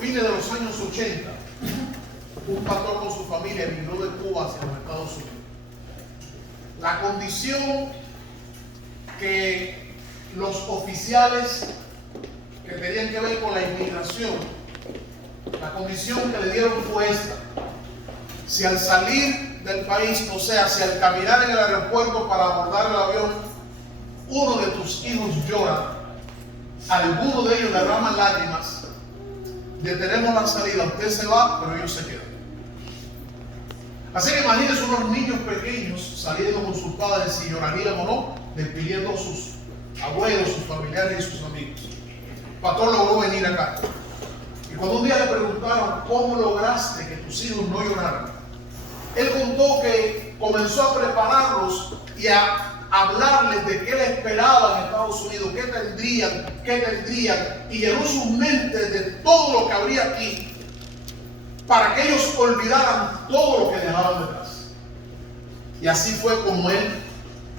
fines de los años 80, un pastor con su familia emigró de Cuba hacia los Estados Unidos. La condición que los oficiales que tenían que ver con la inmigración, la condición que le dieron fue esta: si al salir del país, o sea, si al caminar en el aeropuerto para abordar el avión, uno de tus hijos llora, alguno de ellos derrama lágrimas, detenemos la salida, usted se va, pero ellos se quedan. Así que imagínense unos niños pequeños saliendo con sus padres, si llorarían o no, despidiendo a sus abuelos, sus familiares y sus amigos. El pastor logró venir acá. Y cuando un día le preguntaron, ¿cómo lograste que tus hijos no lloraran?, él contó que comenzó a prepararlos y a hablarles de qué les esperaba en Estados Unidos, qué tendrían, y llenó sus mentes de todo lo que habría aquí, para que ellos olvidaran todo lo que dejaban detrás. Y así fue como él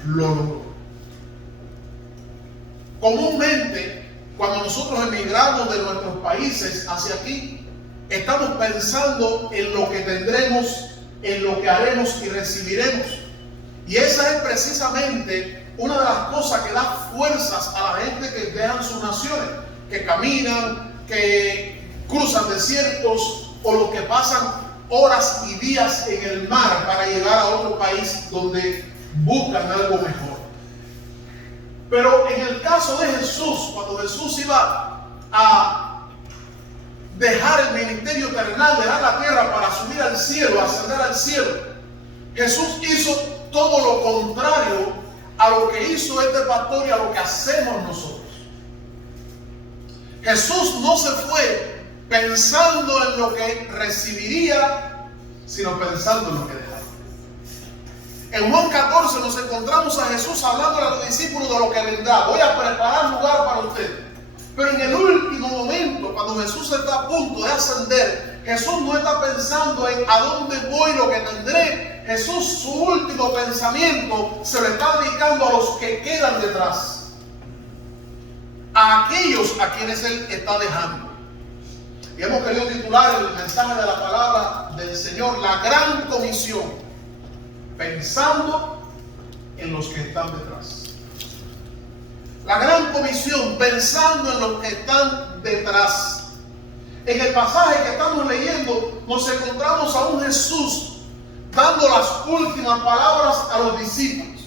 lo logró. Comúnmente, cuando nosotros emigramos de nuestros países hacia aquí, estamos pensando en lo que tendremos, en lo que haremos y recibiremos. Y esa es precisamente una de las cosas que da fuerzas a la gente que dejan sus naciones, que caminan, que cruzan desiertos, o los que pasan horas y días en el mar para llegar a otro país donde buscan algo mejor. Pero en el caso de Jesús, cuando Jesús iba a dejar el ministerio terrenal, dejar la tierra para subir al cielo, ascender al cielo, Jesús hizo todo lo contrario a lo que hizo este pastor y a lo que hacemos nosotros. Jesús no se fue pensando en lo que recibiría, sino pensando en lo que dejaba. En Juan 14 nos encontramos a Jesús hablando a los discípulos de lo que vendrá. Voy a preparar lugar para ustedes. Pero en el último momento, cuando Jesús está a punto de ascender, Jesús no está pensando en a dónde voy, lo que tendré. Jesús, su último pensamiento se lo está dedicando a los que quedan detrás, a aquellos a quienes Él está dejando. Y hemos querido titular el mensaje de la palabra del Señor, la gran comisión, pensando en los que están detrás. La gran comisión, pensando en los que están detrás. En el pasaje que estamos leyendo, nos encontramos a un Jesús dando las últimas palabras a los discípulos.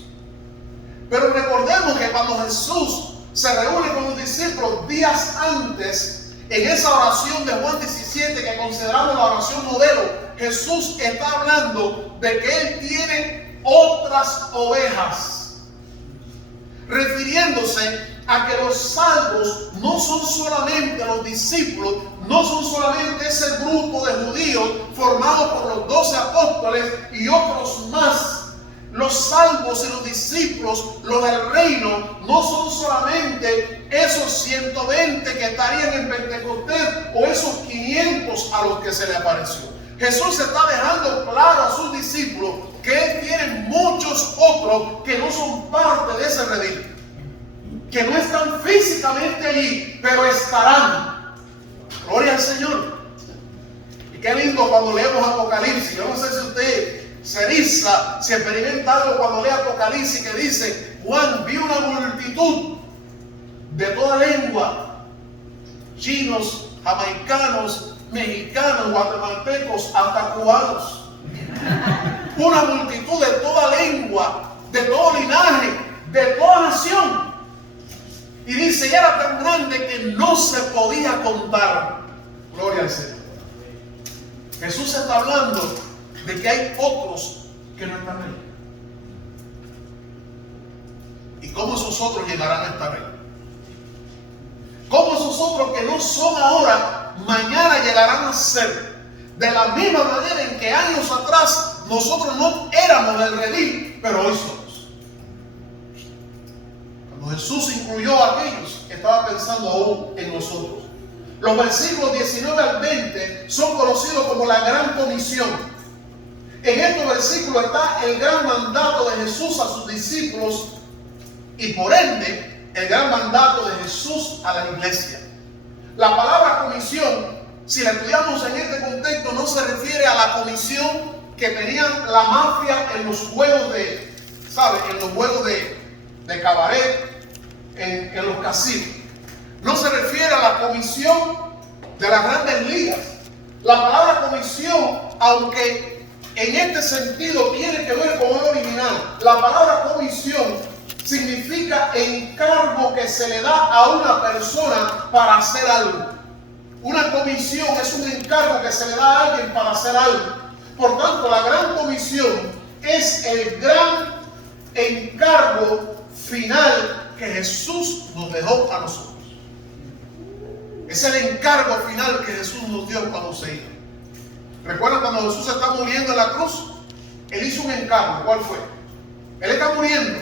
Pero recordemos que cuando Jesús se reúne con los discípulos días antes, en esa oración de Juan 17 que consideramos la oración modelo, Jesús está hablando de que Él tiene otras ovejas, refiriéndose a que los salvos no son solamente los discípulos, no son solamente ese grupo de judíos formado por los 12 apóstoles y otros más. Los salvos y los discípulos, los del reino, no son solamente esos 120 que estarían en Pentecostés o esos 500 a los que se le apareció. Jesús está dejando claro a sus discípulos que Él tiene muchos otros que no son parte de ese redil, que no están físicamente allí, pero estarán. Gloria al Señor. Y qué lindo cuando leemos Apocalipsis. Yo no sé si usted se eriza, si experimenta algo cuando lee Apocalipsis, que dice: Juan vio una multitud de toda lengua, chinos, jamaicanos, mexicanos, guatemaltecos, hasta cubanos. Una multitud de toda lengua, de todo linaje, de toda nación. Y dice, ya era tan grande que no se podía contar. Gloria al Señor. Jesús está hablando de que hay otros que no están ahí. ¿Y cómo esos otros llegarán a estar ahí? ¿Cómo esos otros que no son ahora, mañana llegarán a ser? De la misma manera en que años atrás nosotros no éramos del redil, pero hoy somos. Cuando Jesús incluyó a aquellos, estaba pensando aún en nosotros. Los versículos 19 al 20 son conocidos como la gran comisión. En estos versículos está el gran mandato de Jesús a sus discípulos y por ende el gran mandato de Jesús a la iglesia. La palabra comisión si la estudiamos en este contexto, no se refiere a la comisión que tenían la mafia en los juegos de, ¿sabe? En los juegos de cabaret, en los casinos. No se refiere a la comisión de las grandes ligas. La palabra comisión, aunque en este sentido tiene que ver con el original, la palabra comisión significa encargo que se le da a una persona para hacer algo. Una comisión es un encargo que se le da a alguien para hacer algo. Por tanto, la gran comisión es el gran encargo final que Jesús nos dejó a nosotros. Es el encargo final que Jesús nos dio cuando se iba. ¿Recuerdan cuando Jesús está muriendo en la cruz? Él hizo un encargo. ¿Cuál fue? Él está muriendo.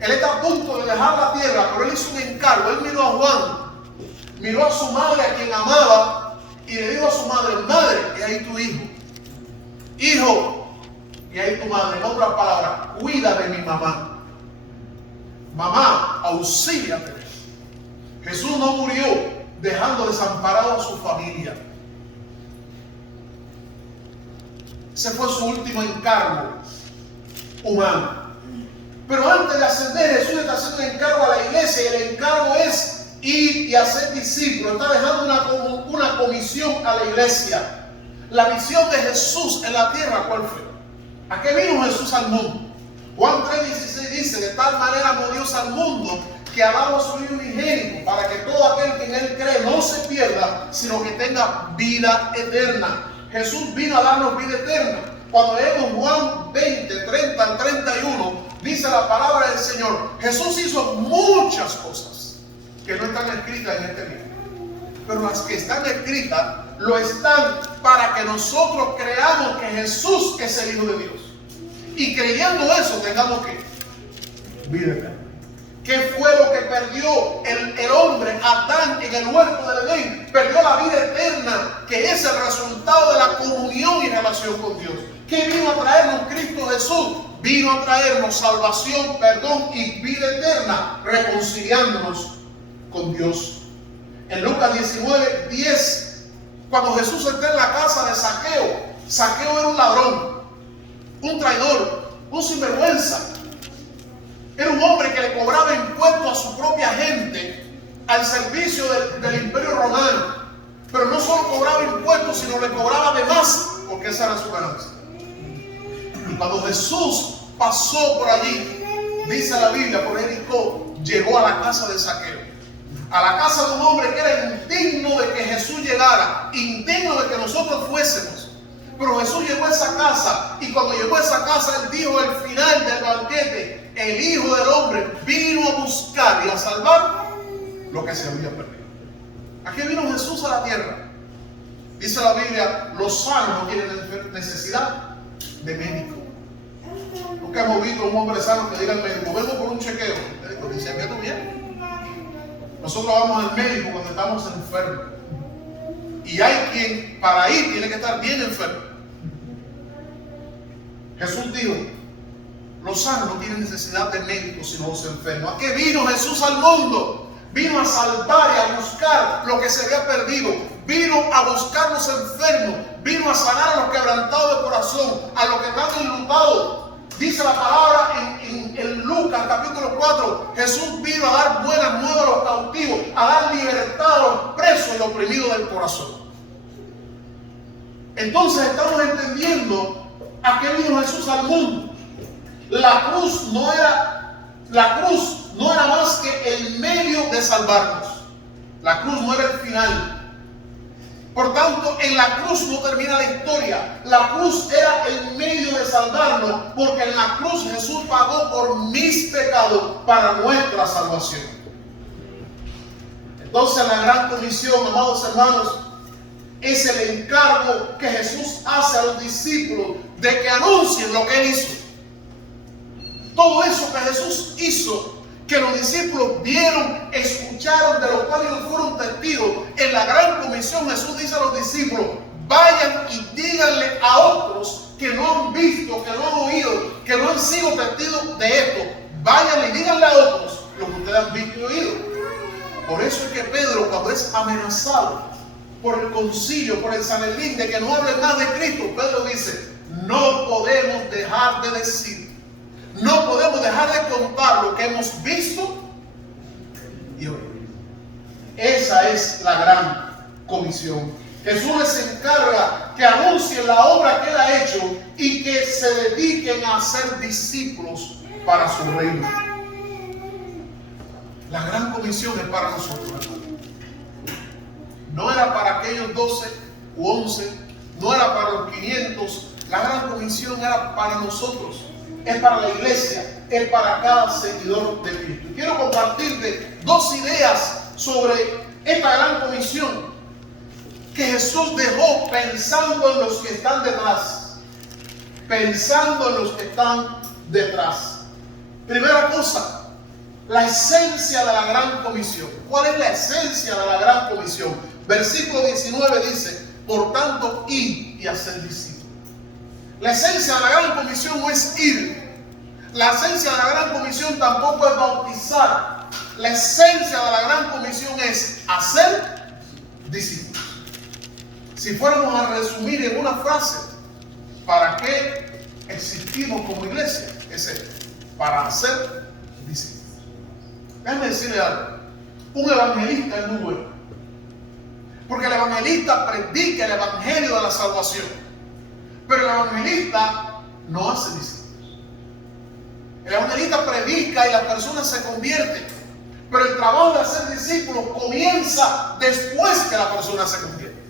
Él está a punto de dejar la tierra, pero él hizo un encargo. Él miró a Juan, miró a su madre, a quien amaba, y le dijo a su madre: madre, y ahí tu hijo. Hijo, y ahí tu madre. En otras palabras, cuida de mi mamá. Mamá, auxíliate. Jesús no murió dejando desamparado a su familia. Ese fue su último encargo humano. Pero antes de ascender, Jesús está haciendo un encargo a la iglesia, y el encargo es ir y hacer discípulos. Está dejando una comisión a la iglesia. La misión de Jesús en la tierra, ¿cuál fue? ¿A qué vino Jesús al mundo? Juan 3:16 dice: de tal manera amó Dios al mundo que ha dado a su Hijo unigénito, para que todo aquel que en él cree no se pierda, sino que tenga vida eterna. Jesús vino a darnos vida eterna. Cuando leemos Juan 20, 30 al 31, dice la palabra del Señor: Jesús hizo muchas cosas que no están escritas en este libro, pero las que están escritas lo están para que nosotros creamos que Jesús es el Hijo de Dios, y creyendo eso tengamos que vida eterna. ¿Qué fue lo que perdió el hombre, Adán, en el huerto del Edén? Perdió la vida eterna, que es el resultado de la comunión y relación con Dios. ¿Qué vino a traernos Cristo Jesús? Vino a traernos salvación, perdón y vida eterna, reconciliándonos con Dios. En Lucas 19:10, cuando Jesús está en la casa de Zaqueo, Zaqueo era un ladrón, un traidor, un sinvergüenza. Era un hombre que le cobraba impuestos a su propia gente al servicio del Imperio Romano. Pero no solo cobraba impuestos, sino le cobraba de más, porque esa era su ganancia. Y cuando Jesús pasó por allí, dice la Biblia, por Jericó, llegó a la casa de Zaqueo. A la casa de un hombre que era indigno de que Jesús llegara, indigno de que nosotros fuésemos. Pero Jesús llegó a esa casa, y cuando llegó a esa casa, él dijo al final del banquete: el Hijo del Hombre vino a buscar y a salvar lo que se había perdido. ¿A qué vino Jesús a la tierra? Dice la Biblia: los sanos no tienen necesidad de médico. Nunca hemos visto a un hombre sano que diga al médico: vengo por un chequeo. El médico dice: ¿qué tú vienes? Nosotros vamos al médico cuando estamos enfermos. Y hay quien para ir tiene que estar bien enfermo. Jesús dijo: los sanos no tienen necesidad de médicos sino los enfermos. ¿A qué vino Jesús al mundo? Vino a salvar y a buscar lo que se había perdido. Vino a buscar los enfermos. Vino a sanar a los quebrantados de corazón, a los que están enlutados. Dice la palabra en Lucas capítulo 4: Jesús vino a dar buenas nuevas a los cautivos, a dar libertad a los presos y oprimidos del corazón. Entonces estamos entendiendo a qué vino Jesús al mundo. La cruz no era más que el medio de salvarnos. La cruz no era el final. Por tanto, en la cruz no termina la historia. La cruz era el medio de salvarnos, porque en la cruz Jesús pagó por mis pecados para nuestra salvación. Entonces, la gran comisión, amados hermanos, es el encargo que Jesús hace a los discípulos de que anuncien lo que Él hizo. Todo eso que Jesús hizo, que los discípulos vieron, escucharon, de lo cual ellos fueron testigos. En la gran comisión Jesús dice a los discípulos: vayan y díganle a otros que no han visto, que no han oído, que no han sido testigos de esto. Vayan y díganle a otros lo que ustedes han visto y oído. Por eso es que Pedro, cuando es amenazado por el concilio, por el Sanedrín, de que no hablen más de Cristo, Pedro dice, no podemos dejar de decir, no podemos dejar de contar lo que hemos visto y oído. Esa es la gran comisión. Jesús les encarga que anuncien la obra que Él ha hecho y que se dediquen a ser discípulos para su reino. La gran comisión es para nosotros, hermano. No era para aquellos 12 u 11, no era para los 500. La gran comisión era para nosotros, es para la iglesia, es para cada seguidor de Cristo. Quiero compartirte dos ideas sobre esta gran comisión que Jesús dejó pensando en los que están detrás. Pensando en los que están detrás. Primera cosa, la esencia de la gran comisión. ¿Cuál es la esencia de la gran comisión? Versículo 19 dice, por tanto, id y haced discípulos. La esencia de la gran comisión no es ir. La esencia de la gran comisión tampoco es bautizar. La esencia de la gran comisión es hacer discípulos. Si fuéramos a resumir en una frase, ¿para qué existimos como iglesia? Es esto, para hacer discípulos. Déjame decirle algo. Un evangelista es muy bueno, porque el evangelista predica el evangelio de la salvación, pero el evangelista no hace discípulos. El evangelista predica y las personas se convierten, pero el trabajo de hacer discípulos comienza después que la persona se convierte,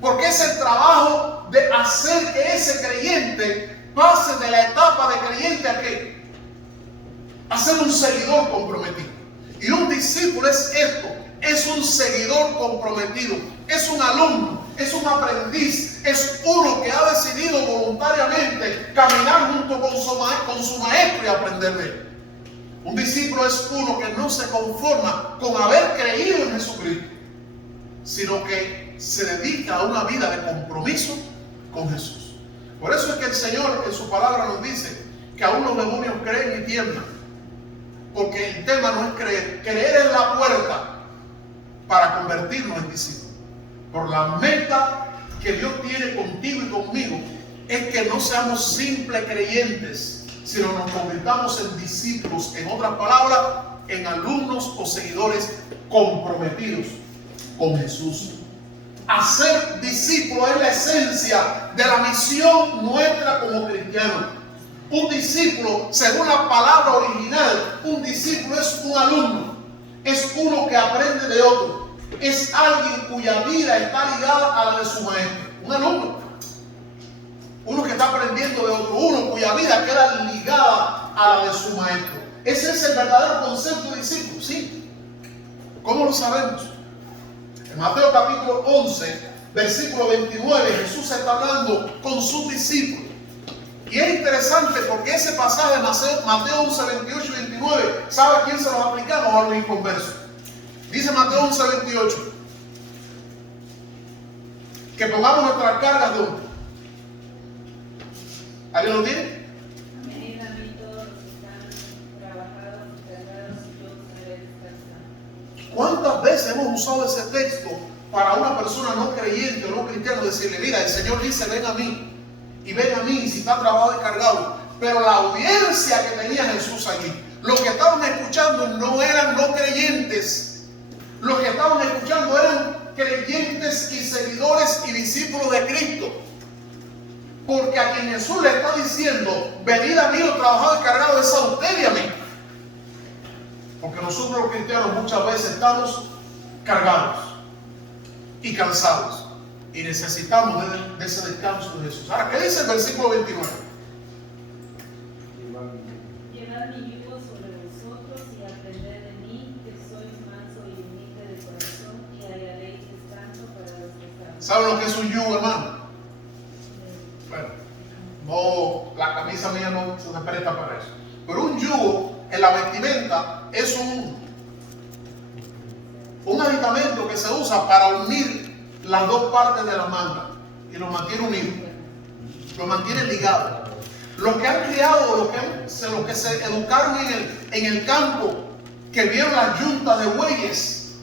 porque es el trabajo de hacer que ese creyente pase de la etapa de creyente a qué, a ser un seguidor comprometido. Y un discípulo es esto, es un seguidor comprometido, es un alumno, es un aprendiz, es uno que ha decidido voluntariamente caminar junto con su maestro y aprender de él. Un discípulo es uno que no se conforma con haber creído en Jesucristo, sino que se dedica a una vida de compromiso con Jesús. Por eso es que el Señor en su palabra nos dice que aún los demonios creen y tiemblan. Porque el tema no es creer. Creer es la puerta para convertirnos en discípulos. Por la meta que Dios tiene contigo y conmigo es que no seamos simples creyentes, sino nos convirtamos en discípulos. En otras palabras, en alumnos o seguidores comprometidos con Jesús. Hacer discípulo es la esencia de la misión nuestra como cristianos. Un discípulo, según la palabra original, un discípulo es un alumno, es uno que aprende de otro, es alguien cuya vida está ligada a la de su maestro. Un alumno, uno que está aprendiendo de otro, uno cuya vida queda ligada a la de su maestro. Ese es el verdadero concepto de discípulo, ¿sí? ¿Cómo lo sabemos? En Mateo capítulo 11, versículo 29, Jesús está hablando con sus discípulos. Y es interesante porque ese pasaje de Mateo 11, 28 y 29, ¿sabe a quién se los aplicamos? A los inconversos. Dice Mateo 11, 28, que pongamos nuestras cargas ¿dónde? ¿Alguien lo tiene? Venid a mí todos los que están trabajados y cargados, y yo os haré descansar. ¿Cuántas veces hemos usado ese texto para una persona no creyente o no cristiana? Decirle, mira, el Señor dice, ven a mí. Y ven a mí si está trabajado y cargado. Pero la audiencia que tenía Jesús allí, los que estaban escuchando no eran no creyentes. Los que estaban escuchando eran creyentes y seguidores y discípulos de Cristo. Porque a quien Jesús le está diciendo, venid a mí los trabajados y cargados, es a usted y a mí. Porque nosotros los cristianos muchas veces estamos cargados y cansados. Y necesitamos de ese descanso de Jesús. Ahora, ¿qué dice el versículo 29? Llevad mi yugo sobre vosotros y aprended de mí, que sois manso y humilde de corazón, y hallaréis descanso para los que están. ¿Saben lo que es un yugo, hermano? Bueno, no, la camisa mía no se presta para eso. Pero un yugo en la vestimenta es un aditamento que se usa para unir las dos partes de la manga y lo mantiene unido, lo mantiene ligado. Los que han criado, los que se educaron en el campo, que vieron las yuntas de bueyes,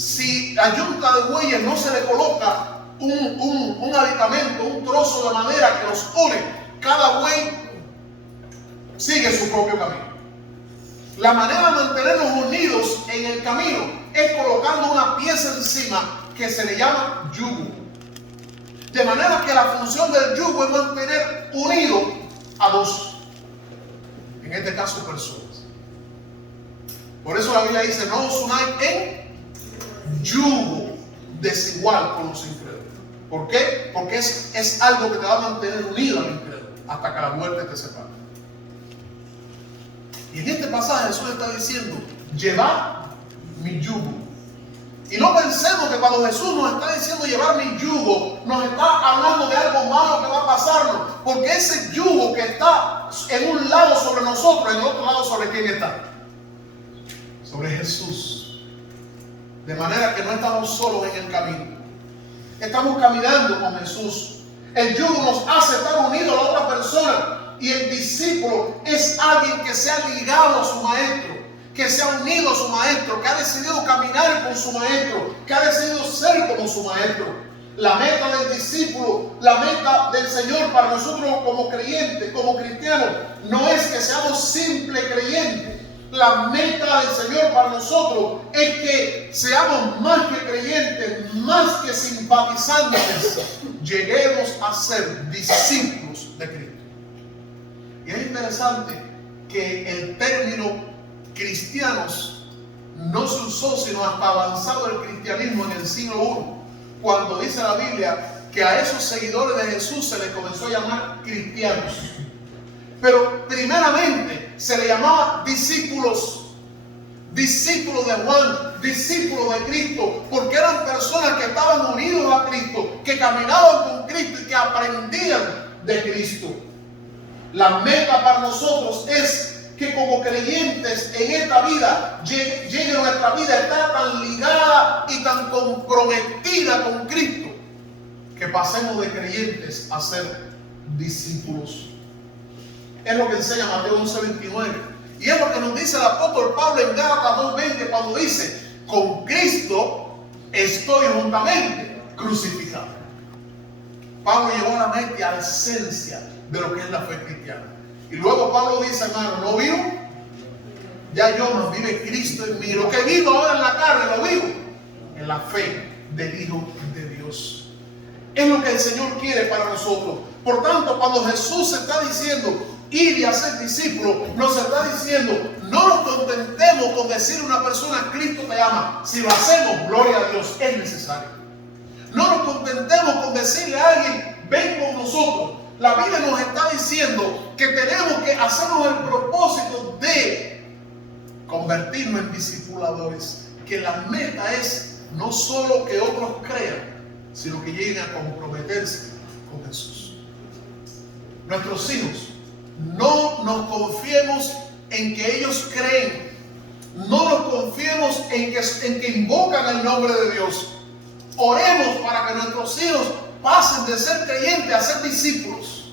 si a yunta de bueyes no se le coloca un aditamento, un trozo de madera que los une, cada buey sigue su propio camino. La manera de mantenernos unidos en el camino es colocando una pieza encima que se le llama yugo. De manera que la función del yugo es mantener unidos a dos, en este caso personas. Por eso la Biblia dice: no os unáis en yugo desigual con los incrédulos. ¿Por qué? Porque es algo que te va a mantener unido al incrédulo hasta que la muerte te separe. Y en este pasaje Jesús está diciendo: llevad mi yugo. Y no pensemos que cuando Jesús nos está diciendo llevar mi yugo, nos está hablando de algo malo que va a pasarnos. Porque ese yugo que está en un lado sobre nosotros, en el otro lado sobre quién está. Sobre Jesús. De manera que no estamos solos en el camino. Estamos caminando con Jesús. El yugo nos hace estar unidos a la otra persona. Y el discípulo es alguien que se ha ligado a su maestro, que se ha unido a su maestro, que ha decidido caminar con su maestro, que ha decidido ser como su maestro. La meta del discípulo, la meta del Señor para nosotros como creyentes, como cristianos, no es que seamos simples creyentes. La meta del Señor para nosotros es que seamos más que creyentes, más que simpatizantes, lleguemos a ser discípulos de Cristo. Y es interesante que el término cristianos no se usó sino hasta avanzado el cristianismo en el siglo I, cuando dice la Biblia que a esos seguidores de Jesús se les comenzó a llamar cristianos. Pero primeramente se le llamaba discípulos, discípulos de Juan, discípulos de Cristo, porque eran personas que estaban unidos a Cristo, que caminaban con Cristo y que aprendían de Cristo. La meta para nosotros es que como creyentes en esta vida, llegue nuestra vida a estar tan ligada y tan comprometida con Cristo, que pasemos de creyentes a ser discípulos. Es lo que enseña Mateo 11:29. Y es lo que nos dice el apóstol Pablo en Gálatas 2:20 cuando dice: con Cristo estoy juntamente crucificado. Pablo llevó a la mente a la esencia de lo que es la fe cristiana. Y luego Pablo dice: hermano, no vivo, ya yo no, vive Cristo en mí. Lo que vivo ahora en la carne, lo vivo en la fe del Hijo de Dios. Es lo que el Señor quiere para nosotros. Por tanto, cuando Jesús está diciendo ir y hacer discípulos, nos está diciendo: no nos contentemos con decirle a una persona: Cristo te ama. Si lo hacemos, gloria a Dios, es necesario. No nos contentemos con decirle a alguien: ven con nosotros. La Biblia nos está diciendo que tenemos que hacernos el propósito de convertirnos en discipuladores. Que la meta es no solo que otros crean, sino que lleguen a comprometerse con Jesús. Nuestros hijos, no nos confiemos en que ellos creen. No nos confiemos en que invocan el nombre de Dios. Oremos para que nuestros hijos pasen de ser creyentes a ser discípulos.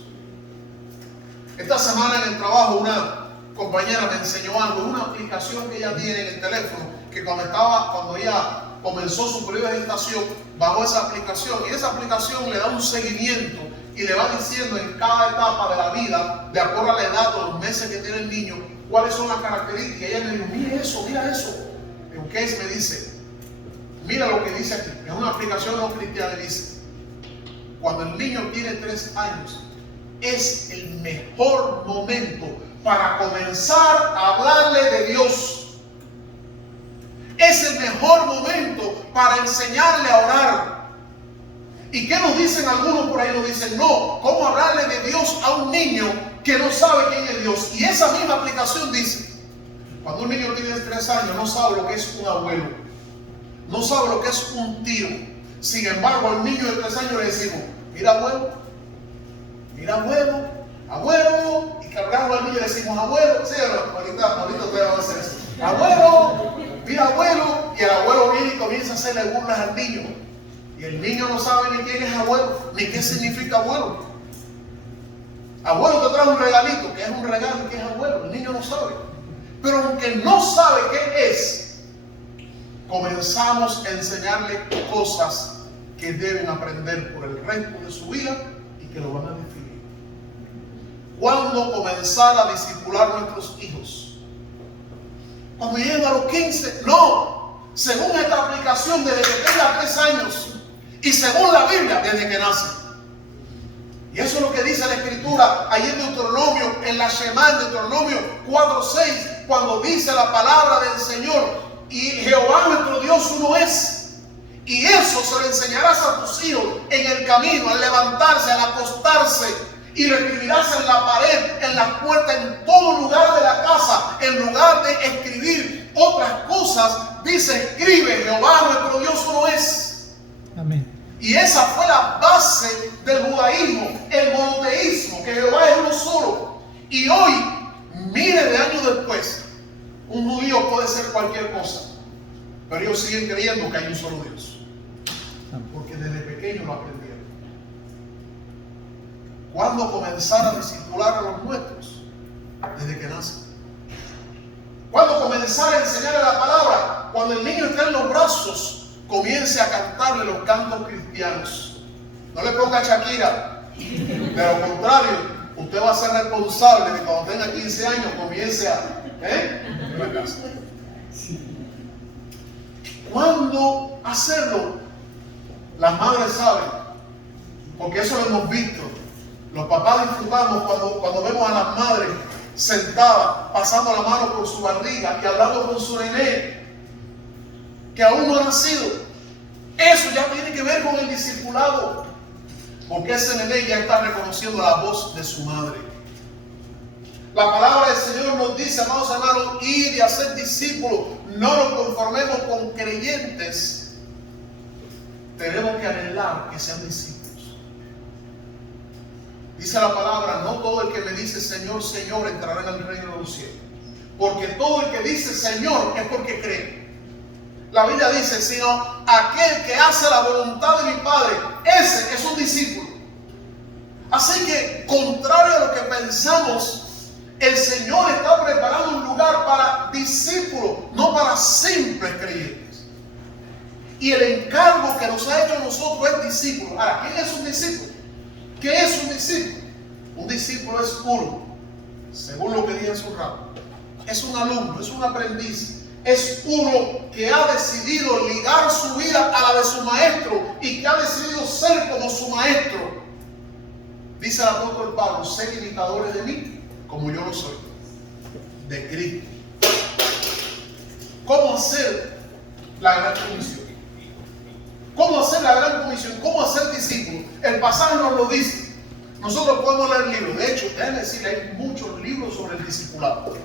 Esta semana en el trabajo una compañera me enseñó algo, una aplicación que ella tiene en el teléfono, que cuando ella comenzó su primera meditación, bajó esa aplicación, y esa aplicación le da un seguimiento y le va diciendo en cada etapa de la vida, de acuerdo a la edad o los meses que tiene el niño, cuáles son las características. Y ella me dijo: mira eso, mira eso. En case me dice: mira lo que dice aquí. Es una aplicación no cristiana y dice: cuando el niño tiene 3 años, es el mejor momento para comenzar a hablarle de Dios. Es el mejor momento para enseñarle a orar. ¿Y qué nos dicen algunos por ahí? Nos dicen: no, ¿cómo hablarle de Dios a un niño que no sabe quién es Dios? Y esa misma aplicación dice: cuando un niño tiene 3 años, no sabe lo que es un abuelo, no sabe lo que es un tío. Sin embargo, al niño de 3 años le decimos: mira abuelo, abuelo, y cargamos al niño y le decimos: abuelo. Sí, ahorita te vamos a hacer eso. Abuelo, mira abuelo, y el abuelo viene y comienza a hacerle burlas al niño. Y el niño no sabe ni quién es abuelo, ni qué significa abuelo. Abuelo te trae un regalito, que es un regalo y que es abuelo. El niño no sabe. Pero aunque no sabe qué es, comenzamos a enseñarle cosas que deben aprender por el resto de su vida y que lo van a definir. ¿Cuándo comenzar a discipular a nuestros hijos? ¿Cuando lleguen a los 15? No. Según esta aplicación, desde que tenga 3 años. Y según la Biblia, desde que nace. Y eso es lo que dice la Escritura ahí en Deuteronomio, en la Shema, en Deuteronomio 4:6, cuando dice la palabra del Señor: y Jehová nuestro Dios uno es. Y eso se lo enseñarás a tus hijos en el camino, al levantarse, al acostarse, y lo escribirás en la pared, en la puerta, en todo lugar de la casa. En lugar de escribir otras cosas, dice: escribe, Jehová nuestro Dios uno es. Amén. Y esa fue la base del judaísmo, el monoteísmo, que Jehová es uno solo. Y hoy, miles de años después, un judío puede ser cualquier cosa, pero ellos siguen creyendo que hay un solo Dios, porque desde pequeño lo aprendieron. ¿Cuándo comenzar a discipular a los nuestros? Desde que nacen. ¿Cuándo comenzar a enseñarle la palabra? Cuando el niño está en los brazos, comience a cantarle los cantos cristianos. No le ponga Shakira. De lo contrario, usted va a ser responsable de que cuando tenga 15 años comience a... en la casa. ¿Cuándo hacerlo? Las madres saben, porque eso lo hemos visto. Los papás disfrutamos cuando vemos a las madres sentadas, pasando la mano por su barriga y hablando con su nené que aún no ha nacido. Eso ya tiene que ver con el discipulado, porque ese nené ya está reconociendo la voz de su madre. La palabra del Señor nos dice, amados hermanos, ir y hacer discípulos. No nos conformemos con creyentes. Tenemos que anhelar que sean discípulos. Dice la palabra: no todo el que me dice Señor, Señor entrará en el reino de los cielos. Porque todo el que dice Señor es porque cree. La Biblia dice: sino aquel que hace la voluntad de mi Padre, ese es un discípulo. Así que, contrario a lo que pensamos, el Señor está preparando un lugar para discípulos, no para simples creyentes. Y el encargo que nos ha hecho a nosotros es discípulo. Ahora, ¿quién es un discípulo? ¿Qué es un discípulo? Un discípulo es uno, según lo que dije hace un rato. Es un alumno, es un aprendiz. Es uno que ha decidido ligar su vida a la de su maestro y que ha decidido ser como su maestro. Dice el apóstol Pablo: sed imitadores de mí, como yo lo soy, de Cristo. ¿Cómo hacer la gran comisión? ¿Cómo hacer la gran comisión? ¿Cómo hacer discípulos? El pasaje nos lo dice. Nosotros podemos leer libros. De hecho, déjenme decirle, hay muchos libros sobre el discipulado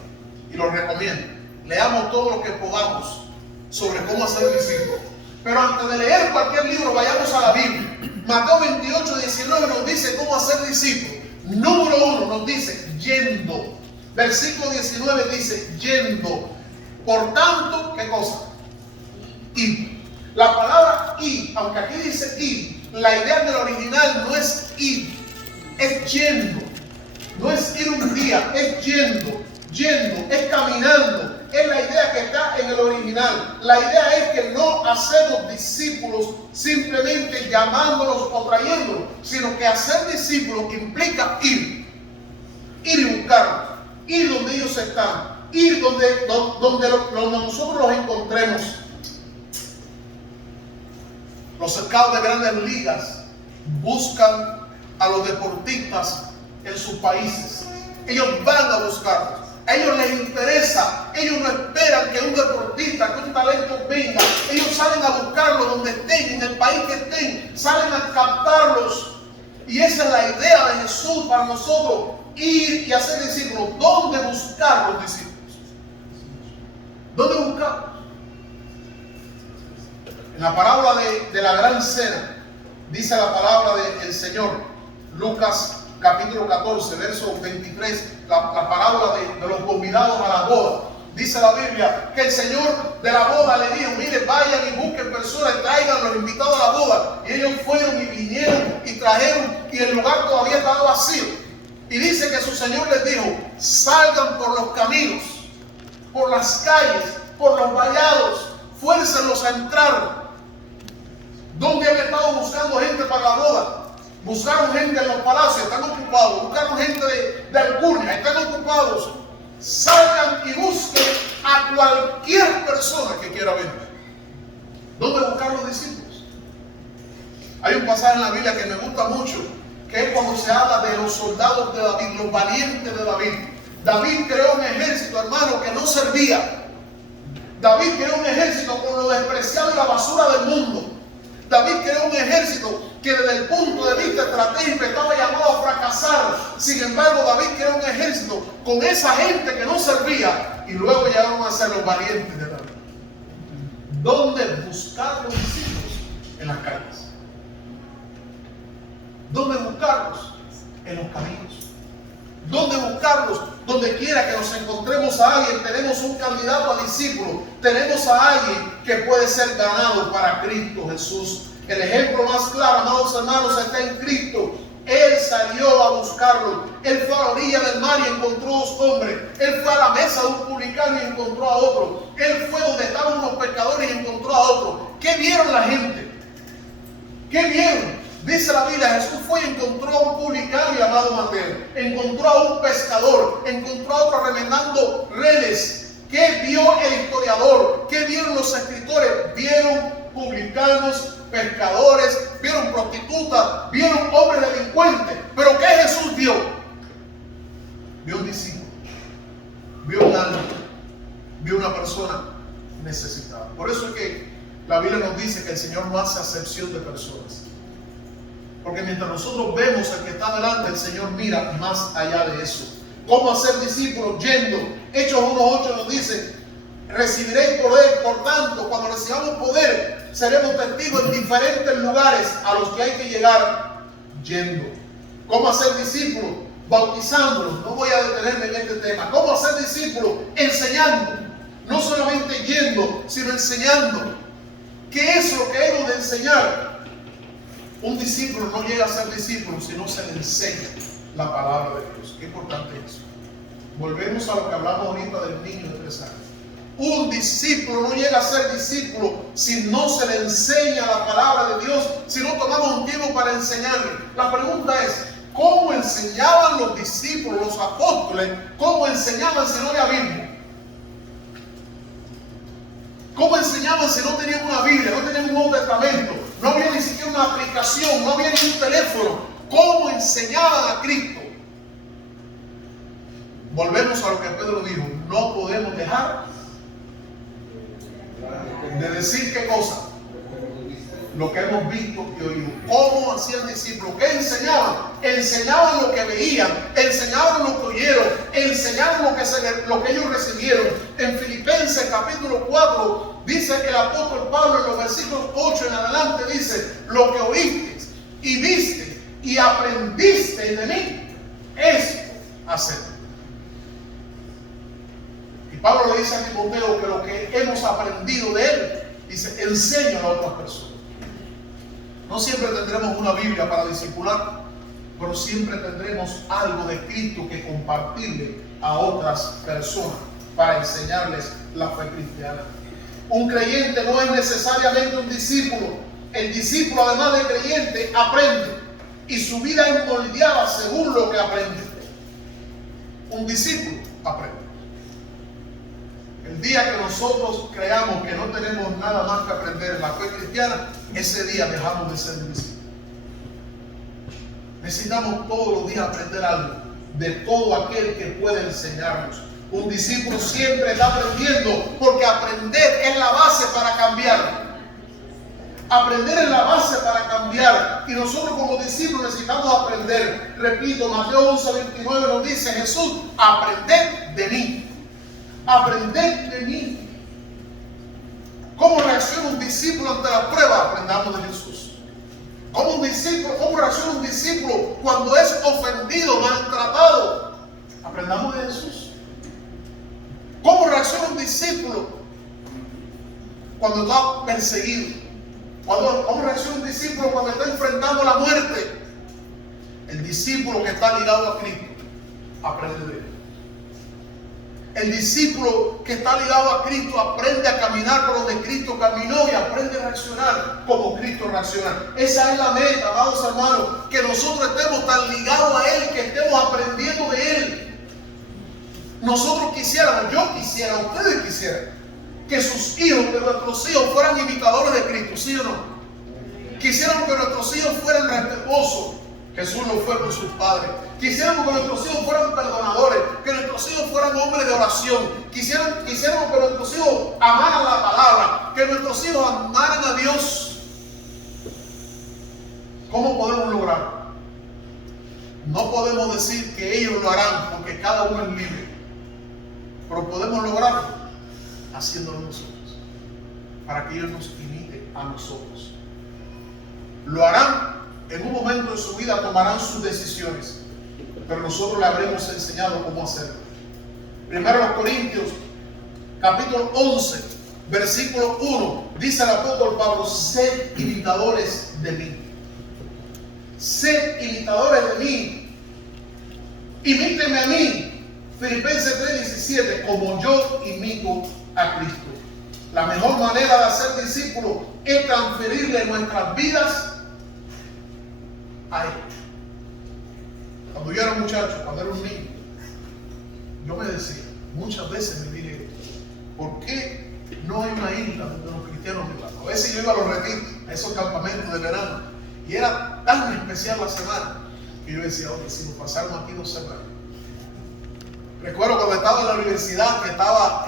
y los recomiendo. Leamos todo lo que podamos sobre cómo hacer discípulos. Pero antes de leer cualquier libro, vayamos a la Biblia. Mateo 28:19 nos dice cómo hacer discípulos. Número 1 nos dice yendo. Versículo 19 dice yendo. Por tanto, ¿qué cosa? Ir. La palabra ir, aunque aquí dice ir, la idea del original no es ir, es yendo. No es ir un día, es yendo. Yendo, es caminando. Es la idea que está en el original. La idea es que no hacemos discípulos simplemente llamándolos o trayéndolos, sino que hacer discípulos implica ir. Ir y buscarlos. Ir donde ellos están. Ir donde nosotros los encontremos. Los scouts de grandes ligas buscan a los deportistas en sus países. Ellos van a buscarlos. A ellos les interesa, ellos no esperan que un deportista, que un talento venga. Ellos salen a buscarlo donde estén, en el país que estén, salen a captarlos. Y esa es la idea de Jesús para nosotros, ir y hacer discípulos. ¿Dónde buscar los discípulos? ¿Dónde buscarlos? En la parábola de la gran cena, dice la palabra del Señor, Lucas capítulo 14, verso 23, la parábola de los convidados a la boda. Dice la Biblia que el Señor de la boda le dijo: mire, vayan y busquen personas y traigan a los invitados a la boda. Y ellos fueron y vinieron y trajeron, y el lugar todavía estaba vacío. Y dice que su Señor les dijo: salgan por los caminos, por las calles, por los vallados, fuércenlos a entrar. ¿Dónde han estado buscando gente para la boda? Buscaron gente en los palacios, están ocupados. Buscaron gente de alcurnia, están ocupados. Salgan y busquen a cualquier persona que quiera venir. ¿Dónde buscar los discípulos? Hay un pasaje en la Biblia que me gusta mucho, que es cuando se habla de los soldados de David, los valientes de David. David creó un ejército, hermano, que no servía. David creó un ejército con lo despreciado y la basura del mundo. David creó un ejército que desde el punto de vista estratégico estaba llamado a fracasar. Sin embargo, David creó un ejército con esa gente que no servía y luego llegaron a ser los valientes de David. ¿Dónde buscar los discípulos? En las calles. ¿Dónde buscarlos? En los caminos. ¿Dónde buscarlos? Donde quiera que nos encontremos a alguien, tenemos un candidato a discípulo, tenemos a alguien que puede ser ganado para Cristo Jesús. El ejemplo más claro, amados hermanos, está en Cristo. Él salió a buscarlo. Él fue a la orilla del mar y encontró dos hombres. Él fue a la mesa de un publicano y encontró a otro. Él fue donde estaban unos pescadores y encontró a otro. ¿Qué vieron la gente? ¿Qué vieron? Dice la Biblia, Jesús fue y encontró a un publicano llamado Mateo, encontró a un pescador, encontró a otro remendando redes. ¿Qué vio el historiador? ¿Qué vieron los escritores? Vieron publicanos, pescadores, vieron prostitutas, vieron hombres delincuentes. ¿Pero qué Jesús vio? Vio un discípulo, vio un alma, vio una persona necesitada. Por eso es que la Biblia nos dice que el Señor no hace acepción de personas. Porque mientras nosotros vemos al que está delante, el Señor mira más allá de eso. ¿Cómo hacer discípulos? Yendo. Hechos 1:8 nos dice: recibiréis poder, por tanto, cuando recibamos poder, seremos testigos en diferentes lugares a los que hay que llegar yendo. ¿Cómo hacer discípulos? Bautizándolos. No voy a detenerme en este tema. ¿Cómo hacer discípulos? Enseñando. No solamente yendo, sino enseñando. ¿Qué es lo que hemos de enseñar? Un discípulo no llega a ser discípulo si no se le enseña la palabra de Dios. Qué importante es eso. Volvemos a lo que hablamos ahorita del niño de 3 años. Un discípulo no llega a ser discípulo si no se le enseña la palabra de Dios, si no tomamos un tiempo para enseñarle. La pregunta es, ¿cómo enseñaban los discípulos, los apóstoles? ¿Cómo enseñaban si no había Biblia? ¿Cómo enseñaban si no tenían una Biblia, no tenían un Nuevo Testamento? No había ni siquiera una aplicación, no había ni un teléfono. ¿Cómo enseñaban a Cristo? Volvemos a lo que Pedro dijo. No podemos dejar de decir qué cosa. Lo que hemos visto y oído. ¿Cómo hacían discípulos? ¿Qué enseñaban? Enseñaban lo que veían, enseñaban lo que oyeron, enseñaban lo que ellos recibieron. En Filipenses capítulo 4 dice el apóstol Pablo en los versículos 8 en adelante, dice: lo que oíste y viste y aprendiste de mí, esto haced. Y Pablo le dice a Timoteo que lo que hemos aprendido de él, dice, enséñalo a otras personas. No siempre tendremos una Biblia para discipular, pero siempre tendremos algo de Cristo que compartirle a otras personas para enseñarles la fe cristiana. Un creyente no es necesariamente un discípulo. El discípulo, además de creyente, aprende y su vida es moldeada según lo que aprende. Un discípulo aprende. El día que nosotros creamos que no tenemos nada más que aprender en la fe cristiana, ese día dejamos de ser discípulos. Necesitamos todos los días aprender algo de todo aquel que puede enseñarnos. Un discípulo siempre está aprendiendo, porque aprender es la base para cambiar. Aprender es la base para cambiar. Y nosotros como discípulos necesitamos aprender. Repito, Mateo 11:29 nos dice Jesús: aprended de mí. Aprended de mí. ¿Cómo reacciona un discípulo ante la prueba? Aprendamos de Jesús. ¿Cómo reacciona un discípulo cuando es ofendido, maltratado? Aprendamos de Jesús. ¿Cómo reacciona un discípulo cuando está perseguido? ¿Cómo reacciona un discípulo cuando está enfrentando la muerte? El discípulo que está ligado a Cristo aprende de él. El discípulo que está ligado a Cristo aprende a caminar por donde Cristo caminó y aprende a reaccionar como Cristo reacciona. Esa es la meta, amados hermanos, que nosotros estemos tan ligados a Él, que estemos aprendiendo de Él. Nosotros quisiéramos, yo quisiera, ustedes quisieran, que sus hijos, que nuestros hijos fueran imitadores de Cristo, ¿sí o no? Quisiéramos que nuestros hijos fueran respetuosos. Jesús lo fue con sus padres. Quisiéramos que nuestros hijos fueran perdonadores, que nuestros hijos fueran hombres de oración. Quisiéramos que nuestros hijos amaran la palabra, que nuestros hijos amaran a Dios. ¿Cómo podemos lograrlo? No podemos decir que ellos lo harán, porque cada uno es libre. Pero podemos lograrlo haciéndolo nosotros, para que ellos nos imiten a nosotros. Lo harán. En un momento de su vida tomarán sus decisiones, pero nosotros le habremos enseñado cómo hacerlo. Primero los Corintios, capítulo 11, versículo 1, dice el apóstol Pablo: sed imitadores de mí. Sed imitadores de mí. Imítenme a mí. Filipenses 3:17, como yo imito a Cristo. La mejor manera de hacer discípulos es transferirle nuestras vidas a Él. Cuando yo era muchacho, cuando era un niño, yo me decía, muchas veces me dije, ¿por qué no hay una isla donde los cristianos vivan? A veces yo iba a los retiros, a esos campamentos de verano, y era tan especial la semana que yo decía, oye, si nos pasamos aquí 2 semanas. Recuerdo cuando estaba en la universidad, que estaba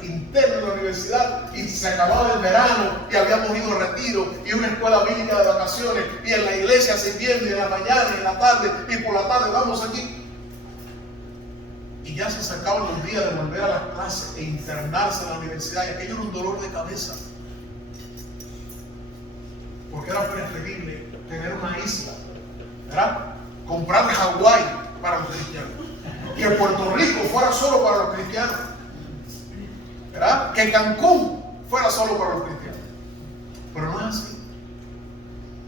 interno en la universidad, y se acababa el verano, y habíamos ido a retiro, y una escuela bíblica de vacaciones, y en la iglesia sirviendo, y en la mañana, y en la tarde, y por la tarde vamos aquí. Y ya se sacaban los días de volver a las clases e internarse en la universidad, y aquello era un dolor de cabeza. Porque era preferible tener una isla, ¿verdad? Comprar Hawái para los cristianos. Que Puerto Rico fuera solo para los cristianos, ¿verdad? Que Cancún fuera solo para los cristianos. Pero no es así.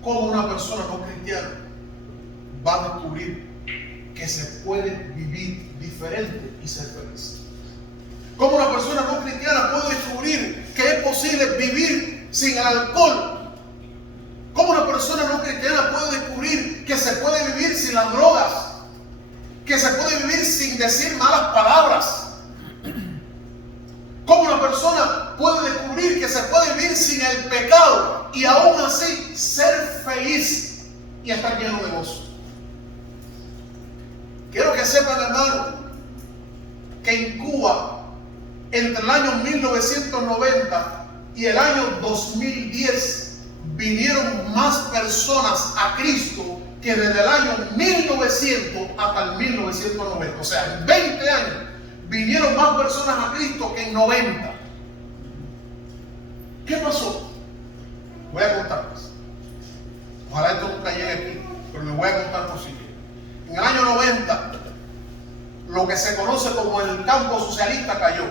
¿Cómo una persona no cristiana va a descubrir que se puede vivir diferente y ser feliz? ¿Cómo una persona no cristiana puede descubrir que es posible vivir sin el alcohol? ¿Cómo una persona no cristiana puede descubrir que se puede vivir sin las drogas? Que se puede vivir sin decir malas palabras. ¿Cómo una persona puede descubrir que se puede vivir sin el pecado y aún así ser feliz y estar lleno de gozo? Quiero que sepan, hermano, que en Cuba, entre el año 1990 y el año 2010, vinieron más personas a Cristo que desde el año 1900 hasta el 1990. O sea, en 20 años vinieron más personas a Cristo que en 90. ¿Qué pasó? Voy a contarles. Ojalá esto nunca llegue aquí, pero les voy a contar por si quieren. En el año 90, lo que se conoce como el campo socialista cayó.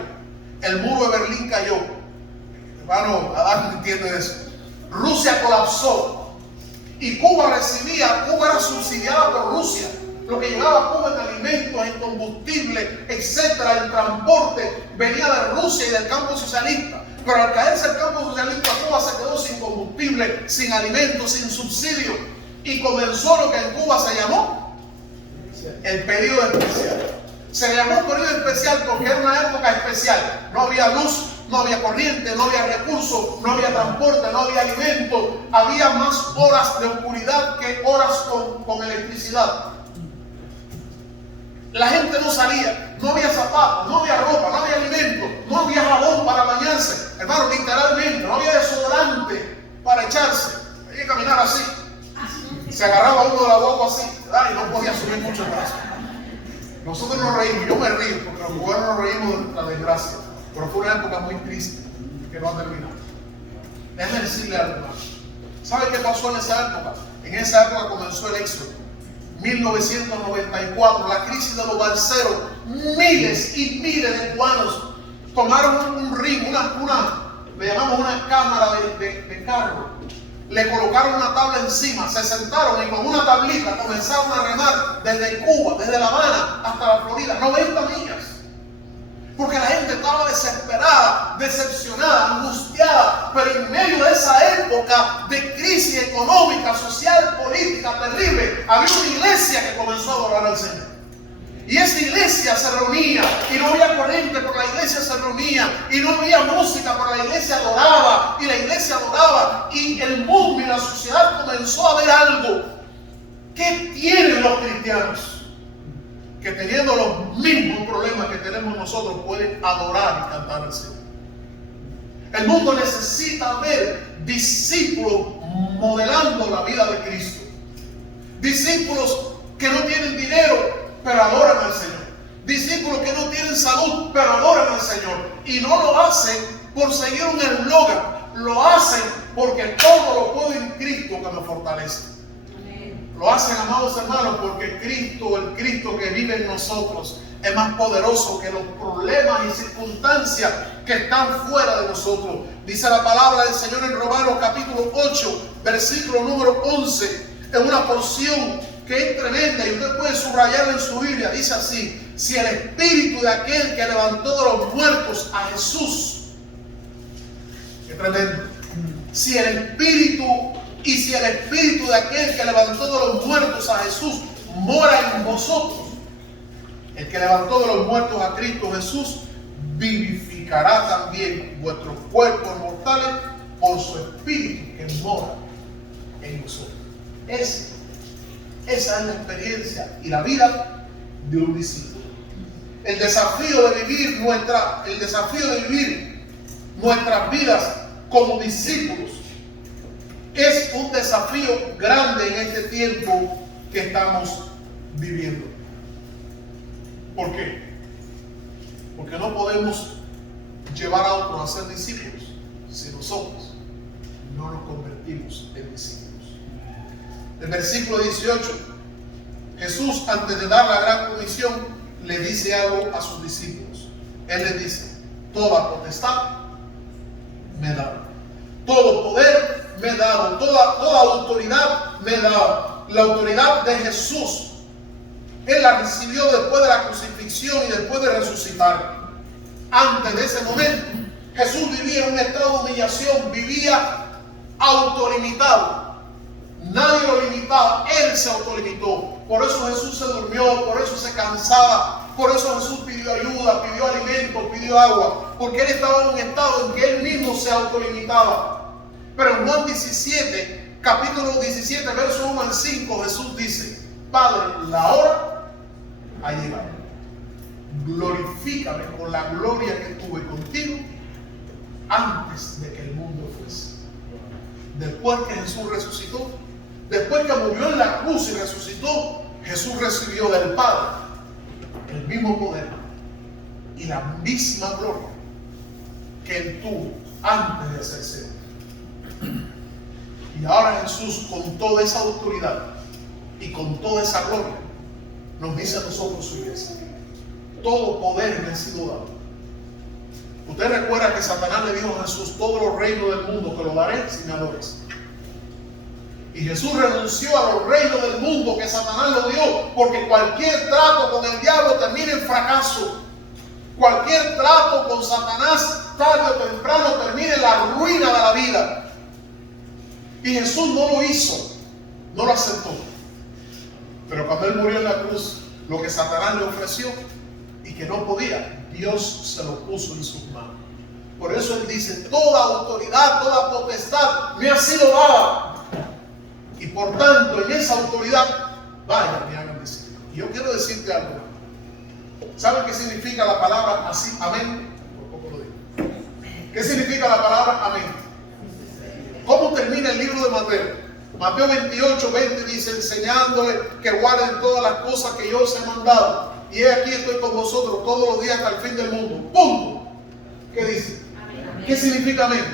El muro de Berlín cayó. Hermano, Adán entiende de eso. Rusia colapsó. Y Cuba era subsidiada por Rusia. Lo que llegaba a Cuba en alimentos, en combustible, etcétera, en transporte, venía de Rusia y del campo socialista. Pero al caerse el campo socialista, Cuba se quedó sin combustible, sin alimentos, sin subsidio. Y comenzó lo que en Cuba se llamó el periodo especial. Se le llamó periodo especial porque era una época especial. No había luz, no había corriente, no había recursos, no había transporte, no había alimento. Había más horas de oscuridad que horas con electricidad. La gente no salía, no había zapatos, no había ropa, no había alimento, no había jabón para bañarse. Hermano, literalmente, no había desodorante para echarse. Había que caminar así. Se agarraba uno de la boca así, ¿verdad? Y no podía subir mucho el brazo. Nosotros nos reímos, yo me río, porque los cubanos nos reímos de la desgracia. Pero fue una época muy triste que no ha terminado. Déjame decirle algo más. ¿Sabe qué pasó en esa época? En esa época comenzó el éxodo. 1994, la crisis de los balseros. Miles y miles de cubanos tomaron un ring, le llamamos una cámara de carro. Le colocaron una tabla encima, se sentaron y con una tablita comenzaron a remar desde Cuba, desde La Habana hasta la Florida, 90 millas. Porque la gente estaba desesperada, decepcionada, angustiada. Pero en medio de esa época de crisis económica, social, política terrible, había una iglesia que comenzó a adorar al Señor. Y esa iglesia se reunía y no había corriente, porque la iglesia se reunía y no había música, porque la iglesia adoraba y la iglesia adoraba. Y el mundo y la sociedad comenzó a ver algo. ¿Qué tienen los cristianos? Que teniendo los mismos problemas que tenemos nosotros pueden adorar y cantar al Señor. El mundo necesita ver discípulos modelando la vida de Cristo. Discípulos que no tienen dinero, pero adoran al Señor. Discípulos que no tienen salud, pero adoran al Señor. Y no lo hacen por seguir un eslogan, lo hacen porque todo lo puedo en Cristo que me fortalece. Lo hacen, amados hermanos, porque Cristo, el Cristo que vive en nosotros, es más poderoso que los problemas y circunstancias que están fuera de nosotros. Dice la palabra del Señor en Romanos capítulo 8, versículo número 11, en una porción que es tremenda y usted puede subrayarla en su Biblia. Dice así: si el espíritu de aquel que levantó de los muertos a Jesús, qué tremendo, si el espíritu de aquel que levantó de los muertos a Jesús mora en vosotros, el que levantó de los muertos a Cristo Jesús vivificará también vuestros cuerpos mortales por su espíritu que mora en vosotros. Esa es la experiencia y la vida de un discípulo. El desafío de vivir nuestras vidas como discípulos es un desafío grande en este tiempo que estamos viviendo. ¿Por qué? Porque no podemos llevar a otros a ser discípulos si nosotros no nos convertimos en discípulos. El versículo 18, Jesús, antes de dar la gran comisión, le dice algo a sus discípulos. Él les dice: toda potestad me he dado, todo poder me he dado, toda autoridad me he dado. La autoridad de Jesús, Él la recibió después de la crucifixión y después de resucitar. Antes de ese momento, Jesús vivía en un estado de humillación, vivía autolimitado. Nadie lo limitaba, Él se autolimitó. Por eso Jesús se durmió, por eso se cansaba, por eso Jesús pidió ayuda, pidió alimento, pidió agua, porque Él estaba en un estado en que Él mismo se autolimitaba. Pero en Juan 17, capítulo 17, verso 1 al 5, Jesús dice: Padre, la hora ha llegado. Glorifícame con la gloria que tuve contigo antes de que el mundo fuese. Después que Jesús resucitó, después que murió en la cruz y resucitó, Jesús recibió del Padre el mismo poder y la misma gloria que Él tuvo antes de hacerse. Y ahora Jesús, con toda esa autoridad y con toda esa gloria, nos dice a nosotros, su iglesia: todo poder me ha sido dado. Usted recuerda que Satanás le dijo a Jesús: todos los reinos del mundo te los daré si me adores. Y Jesús renunció a los reinos del mundo que Satanás le dio, porque cualquier trato con el diablo termina en fracaso. Cualquier trato con Satanás, tarde o temprano, termina en la ruina de la vida. Y Jesús no lo hizo, no lo aceptó. Pero cuando Él murió en la cruz, lo que Satanás le ofreció y que no podía, Dios se lo puso en sus manos. Por eso Él dice: toda autoridad, toda potestad me ha sido dada. Y por tanto, en esa autoridad, vayan y hagan discípulos. Y yo quiero decirte algo. ¿Saben qué significa la palabra así? Amén. Por poco lo digo. ¿Qué significa la palabra amén? ¿Cómo termina el libro de Mateo? Mateo 28, 20 dice: enseñándole que guarden todas las cosas que yo os he mandado. Y he aquí estoy con vosotros todos los días hasta el fin del mundo. Punto. ¿Qué dice? Amén. ¿Qué significa amén?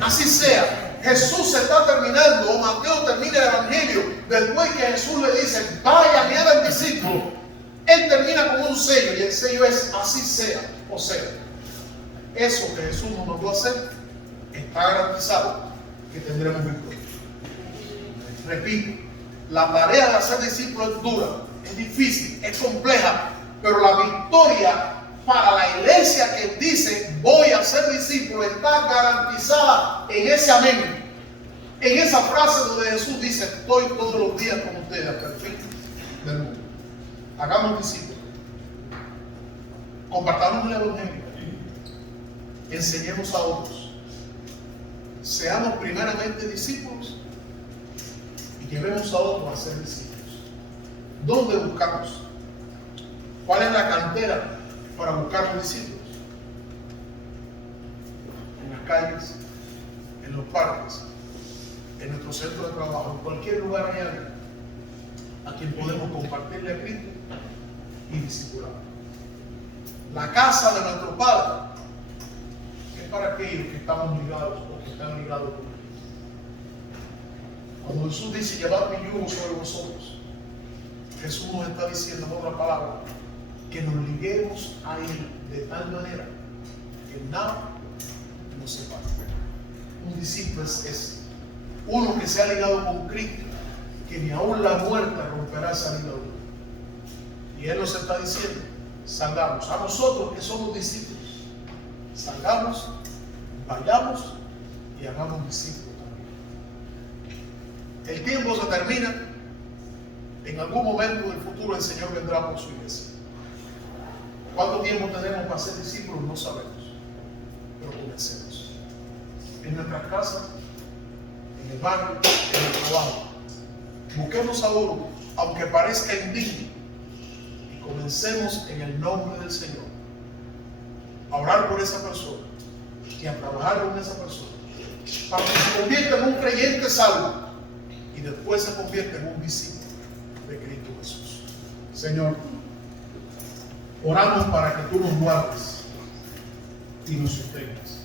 Así sea. Jesús se está terminando, o Mateo termina el evangelio después que Jesús le dice: vayan y hagan discípulos. Él termina con un sello, y el sello es: así sea. O sea, eso que Jesús nos mandó a hacer está garantizado que tendremos victoria. Repito, la tarea de hacer discípulos es dura, es difícil, es compleja, pero la victoria para la iglesia que dice voy a ser discípulo está garantizada en ese amén. En esa frase donde Jesús dice estoy todos los días con ustedes hasta el fin del mundo. Hagamos discípulos. Compartamos el evangelio. Enseñemos a otros. Seamos primeramente discípulos y llevemos a otros a ser discípulos. ¿Dónde buscamos? ¿Cuál es la cantera para buscar los discípulos? En las calles, en los parques, en nuestro centro de trabajo, en cualquier lugar hay alguien a quien podemos compartirle a Cristo y discipular. La casa de nuestro Padre es para aquellos que estamos ligados o que están ligados con Cristo. Cuando Jesús dice llevad mi yugo sobre vosotros, Jesús nos está diciendo en otra palabra que nos liguemos a Él de tal manera que nada nos separe. Un discípulo es uno que se ha ligado con Cristo, que ni aún la muerte romperá esa ligadura. Y Él nos está diciendo, salgamos. A nosotros que somos discípulos, salgamos, vayamos y hagamos discípulos también. El tiempo se termina. En algún momento del futuro el Señor vendrá por su iglesia. ¿Cuánto tiempo tenemos para ser discípulos? No sabemos. Pero comencemos. En nuestras casas, en el barrio, en el trabajo. Busquemos a uno, aunque parezca indigno, y comencemos en el nombre del Señor a orar por esa persona y a trabajar con esa persona para que se convierta en un creyente salvo y después se convierta en un discípulo de Cristo Jesús. Señor, oramos para que tú nos guardes y nos sostengas.